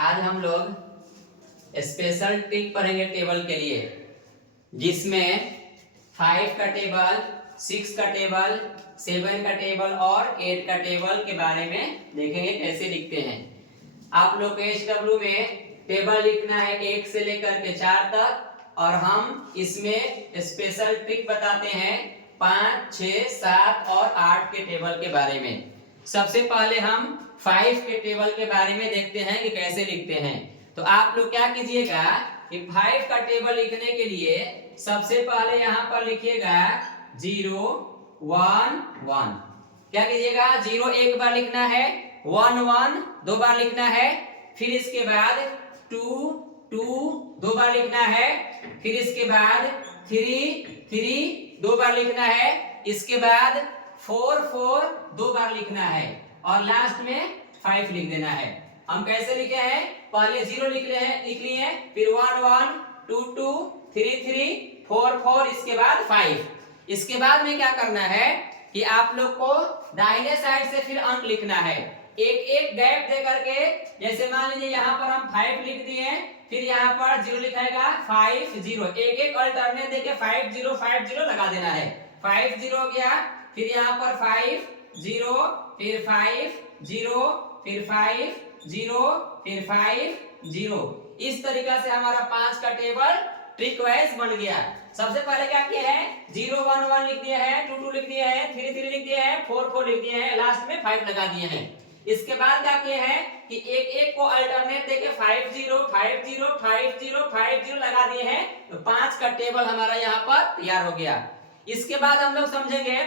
आज हम लोग स्पेशल ट्रिक पढ़ेंगे टेबल के लिए, जिसमें 5 का टेबल, 6 का टेबल, 7 का टेबल और 8 का टेबल के बारे में देखेंगे कैसे लिखते हैं। आप लोग के HW में टेबल लिखना है 1 से लेकर के 4 तक, और हम इसमें स्पेशल ट्रिक बताते हैं 5, 6, 7 और 8 के टेबल के बारे में। सबसे पहले हम 5 के टेबल के बारे में देखते हैं कि कैसे लिखते हैं। तो आप लोग क्या कीजिएगा कि 5 का टेबल लिखने के लिए सबसे पहले यहाँ पर लिखिएगा 0, 1, 1। क्या कीजिएगा, 0 एक बार लिखना है, 1, 1 दो बार लिखना है, फिर इसके बाद 2, 2 दो बार लिखना है, फिर इसके बाद 3, 3 दो बार लिखना है, इसके बाद 4, 4 दो बार लिखना है, और लास्ट में 5 लिख देना है। हम कैसे लिखे हैं, पहले 0 लिख लिए हैं, फिर 1, 1, 2, 2, 3, 3, 4, 4, इसके बाद 5। इसके बाद में क्या करना है कि आप लोग को दाहिने साइड से फिर अंक लिखना है, एक एक गैप दे करके। जैसे मान लीजिए यहाँ पर हम 5 लिख दिए, फिर यहाँ पर 0 लिखाएगा, 5, 0, एक एक अल्टरनेट देके 5, 0, 5, 0 लगा देना है। 5, 0 हो गया, फिर यहाँ पर 5, 0, फिर 5, 0, फिर 5, 0, फिर 5, 0। इस तरीका से हमारा 5 का टेबल ट्रिक वाइज बन गया। सबसे पहले क्या किया है, 0, 1, 1 लिख दिया है, 2, 2 लिख दिया है, 3, 3 लिख दिया है, 4, 4 लिख दिया है, लास्ट में 5 लगा दिए हैं। इसके बाद क्या किए हैं कि एक एक को अल्टरनेट देके 5, 0, 5, 0, 5, 0, 5, 0 लगा दिए हैं। तो 5 का टेबल हमारा यहाँ पर तैयार हो गया। इसके बाद हम लोग समझेंगे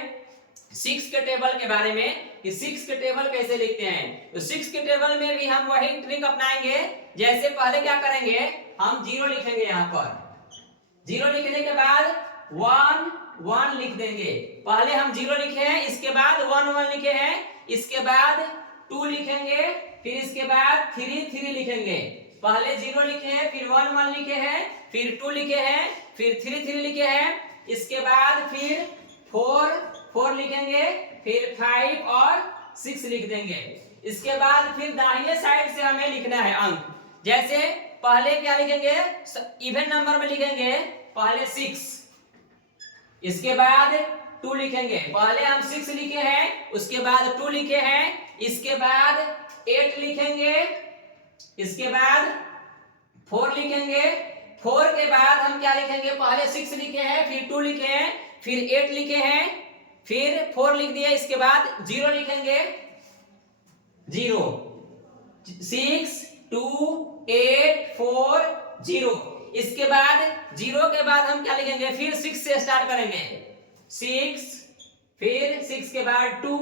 6 के टेबल के बारे में कि 6 के टेबल कैसे लिखते हैं। तो 6 के टेबल में भी हम वही ट्रिक अपनाएंगे। जैसे पहले क्या करेंगे, हम 0 लिखेंगे, यहाँ पर 0 लिखने के बाद 1, 1 लिख देंगे। पहले हम 0 लिखे हैं, इसके बाद 1, 1 लिखे हैं, इसके बाद 2 लिखेंगे, फिर इसके बाद 3, 3 लिखेंगे। पहले 0 लिखे हैं, फिर 1, 1 लिखे हैं, फिर 2 लिखे हैं, फिर 3, 3 लिखे हैं, इसके बाद फिर 4, 4 लिखेंगे, फिर 5 और 6 लिख देंगे। इसके बाद फिर दाहिने साइड से हमें लिखना है अंक। जैसे पहले क्या लिखेंगे, इवन नंबर में लिखेंगे, पहले 6, इसके बाद 2 लिखेंगे। पहले हम 6 लिखे हैं, उसके बाद 2 लिखे हैं, इसके बाद 8 लिखेंगे, इसके बाद 4 लिखेंगे। 4 के बाद हम क्या लिखेंगे, पहले 6 लिखे हैं, फिर 2 लिखे हैं, फिर 8 लिखे हैं, फिर 4 लिख दिया, इसके बाद 0 लिखेंगे, 0, 6, 2, 8, 4, 0। इसके बाद 0 के बाद हम क्या लिखेंगे, फिर 6 से स्टार्ट करेंगे, 6, फिर 6 के बाद 2,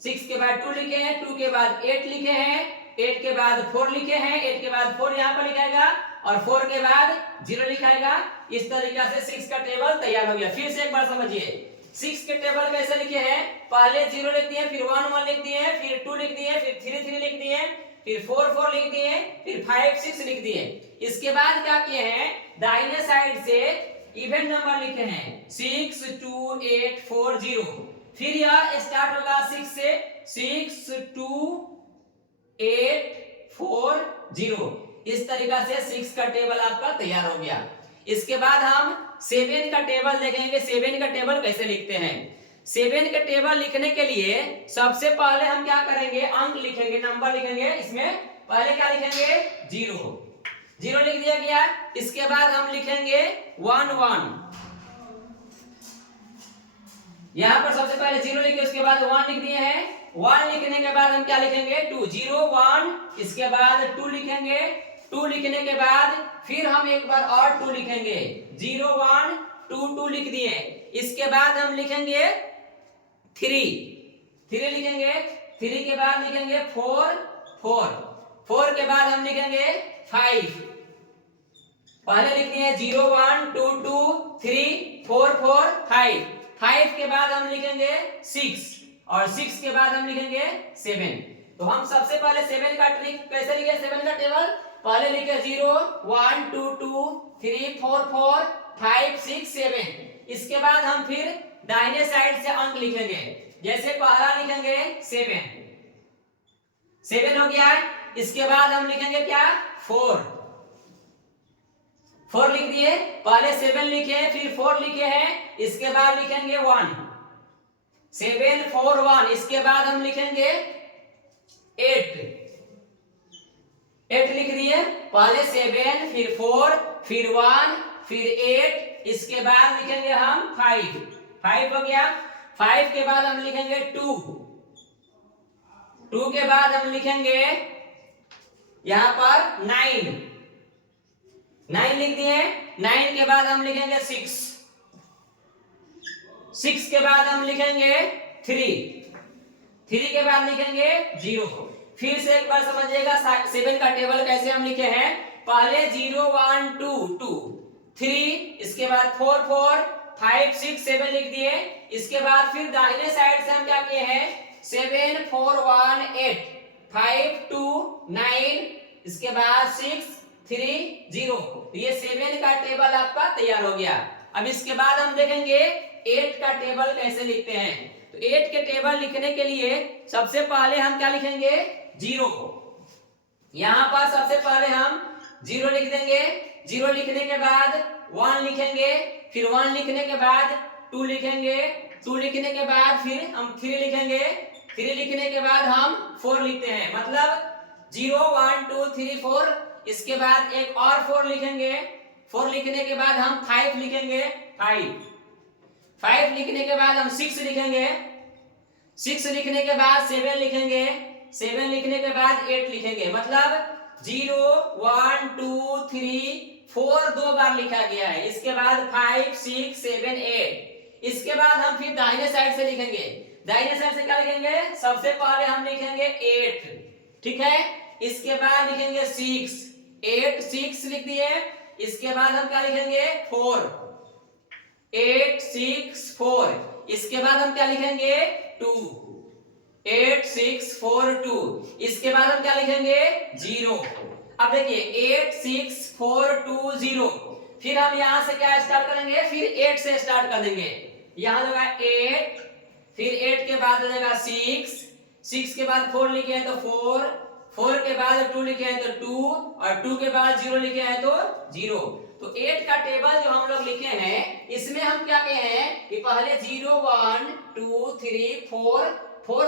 6 के बाद 2 लिखे हैं, 2 के बाद 8 लिखे हैं, 8 के बाद 4 लिखे हैं, 8 के बाद 4 यहाँ पर लिखाएगा, और 4 के बाद 0 लिखाएगा। इस तरीका से 6 का टेबल तैयार हो गया। फिर से एक बार समझिए, 6 के टेबल कैसे लिखे हैं, पहले 0 लिख दिए, फिर 1, 1 लिख दिए, फिर 2 लिख दिए, फिर 3, 3 लिख दिए, फिर 4, 4 लिख दिए, फिर 5, 6 लिख दिए। इसके बाद क्या किए हैं, दाहिने साइड से इवन नंबर लिखे हैं, 6, 2, 8, 4, 0। फिर यह स्टार्ट होगा 6 से, 6, 2, 8, 4, 0। इस तरीका से 6 का टेबल आपका तैयार हो गया। इसके बाद हम 7 का टेबल देखेंगे, 7 का टेबल कैसे लिखते हैं। 7 का टेबल लिखने के लिए सबसे पहले हम क्या करेंगे, अंक लिखेंगे, नंबर लिखेंगे। इसमें पहले क्या लिखेंगे, 0, 0 लिख दिया गया। इसके बाद हम लिखेंगे 1, 1। यहाँ पर सबसे पहले 0 लिखे, उसके बाद 1 लिख दिए हैं। 1 लिखने के बाद हम क्या लिखेंगे, 2, 0, 1, इसके बाद 2 लिखेंगे। 2 लिखने के बाद फिर हम एक बार और 2 लिखेंगे, 0, 1, 2, 2 लिख दिए। इसके बाद हम लिखेंगे 3, 3 लिखेंगे। 3 के बाद लिखेंगे 4, 4, 4 के बाद हम लिखेंगे 5। पहले लिखते हैं 0, 1, 2, 2, 3, 4, 4, 5। 5 के बाद हम लिखेंगे 6, और 6 के बाद हम लिखेंगे 7। तो हम सबसे पहले 7 का ट्रिक कैसे लिखे, 7 का टेबल पहले लिखे 0, 1, 2, 2, 3, 4, 4, 5, 6, 7। इसके बाद हम फिर दाहिने साइड से अंक लिखेंगे। जैसे पहला लिखेंगे 7, 7 हो गया। इसके बाद हम लिखेंगे क्या 4 लिख दिए, पहले 7 लिखे फिर 4 लिखे हैं, इसके बाद लिखेंगे 1 7 4 1, इसके बाद हम लिखेंगे 8 लिख दिए, पहले 7 फिर 4 फिर 1 फिर 8, इसके बाद लिखेंगे हम 5 हो गया। 5 के बाद हम लिखेंगे 2 के बाद हम लिखेंगे यहां पर 9 लिख दिए, 9 के बाद हम लिखेंगे 6 के बाद हम लिखेंगे 3 के बाद लिखेंगे 0। फिर से एक बार समझिएगा 7 का टेबल कैसे हम लिखे हैं, पहले 0 1 2 2 3, इसके बाद 4 4 5 6 7 लिख दिए, इसके बाद फिर दाहिने साइड से हम क्या किए हैं 7 4 1 8 5 2 9, इसके बाद 6 3 0। ये 7 का टेबल आपका तैयार हो गया। अब इसके बाद हम देखेंगे 8 का टेबल कैसे लिखते हैं। तो 8 के टेबल लिखने के लिए सबसे पहले हम क्या लिखेंगे 0 यहां पर सबसे पहले हम 0 लिख देंगे, 0 लिखने के बाद 1 लिखेंगे, फिर 1 लिखने के बाद 2 लिखेंगे, 2 लिखने के बाद फिर हम 3 लिखेंगे, 3 लिखने के बाद हम 4 लिखते हैं, मतलब 0 1 2 3 4, इसके बाद एक और 4 लिखेंगे, 4 लिखने के बाद हम 5 लिखेंगे, 5 लिखने के बाद हम 6 लिखेंगे, 6 लिखने के बाद 7 लिखेंगे, 7 लिखने के बाद 8 लिखेंगे, मतलब 0 1 2 3 4 दो बार लिखा गया है, इसके बाद 5 6 7 8, इसके बाद हम फिर दाहिने साइड से लिखेंगे, दाहिने साइड से क्या लिखेंगे, सबसे पहले हम लिखेंगे 8, ठीक है, इसके बाद लिखेंगे 8 6 लिख दिए, इसके बाद हम क्या लिखेंगे 4 8 6 4, इसके बाद हम क्या लिखेंगे 2 8 6 4 2, इसके बाद हम क्या लिखेंगे 0। अब देखिए 8 6 4 2 0, फिर हम यहां से क्या स्टार्ट करेंगे, फिर 8 से स्टार्ट कर देंगे, यहां होगा 8, फिर 8 के बाद हो जाएगा 6 के बाद 4 लिखे हैं तो 4 के बाद 2 लिखे हैं तो 2, और 2 के बाद 0 लिखे हैं तो 0। तो 8 का टेबल जो हम लोग लिखे हैं, इसमें हम क्या कहे हैं कि पहले 0 1 2 3 4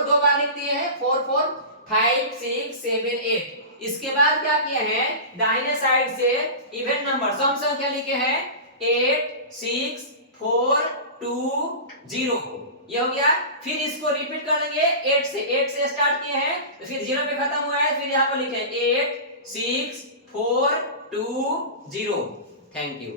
दो बार लिख दिए हैं, 4 4 5 6 7 8, इसके बाद क्या किए हैं, दाहिने साइड से इवन नंबर सम संख्या लिखे हैं 8 6 4 2 0, ये हो गया। फिर इसको रिपीट कर देंगे 8 से स्टार्ट किए हैं, तो फिर 0 पे खत्म हुआ है, फिर यहाँ पर लिखे 8 6 4 2 0। Thank you.